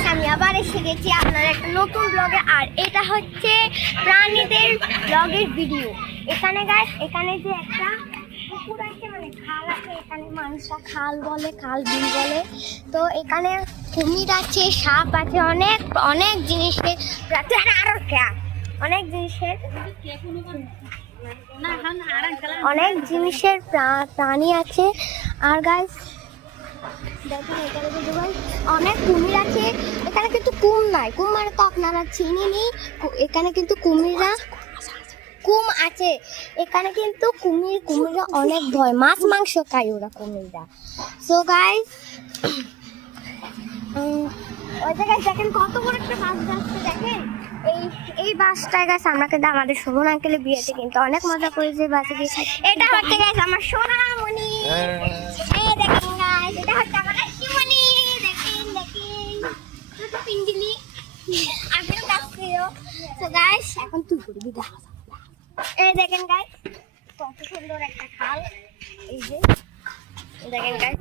Guys আমি আবার এসে গেছি আপনার একটা নতুন ব্লগে। আর এটা হচ্ছে প্রাণীদের ব্লগের ভিডিও। এখানে গাইস এখানে যে একটা পুকুর আছে, মানে খাল আছে, এখানে মানুষরা খাল বলে, খাল বিল বলে। তো এখানে কুমির আছে, সাপ আছে, অনেক অনেক জিনিসের অনেক জিনিসের প্রাণী আছে। আর গাইস দেখেন এখানে কিন্তু ভাই অনেক কুমির আছে। এখানে কিন্তু কুম নাই, কুম মানে তো আপনারা চিনেনি। এখানে কিন্তু কুম আছে। এখানে কিন্তু কুমিররা অনেক ভয়, মাছ মাংস খায় ওরা কুমিররা। সো গাইস ওই জায়গায় দেখেন কত বড় একটা বাস যাচ্ছে। দেখেন এই বাসটায় গাছ আমরা কিন্তু আমাদের শোভন আঙ্কেলের বিয়েতে কিন্তু অনেক মজা করেছি বাসে গিয়ে। এটা হচ্ছে গাছ আমার সোনামণি। এই দেখেন গাইস এটা হচ্ছে আমার শিমনি। দেখেন ছোট পিঙ্গলি আমিও কাছে। তো গাইস এখন তুই করবি দেখা। এই দেখেন গাইস কত সুন্দর একটা খাল। এই যে দেখেন গাইস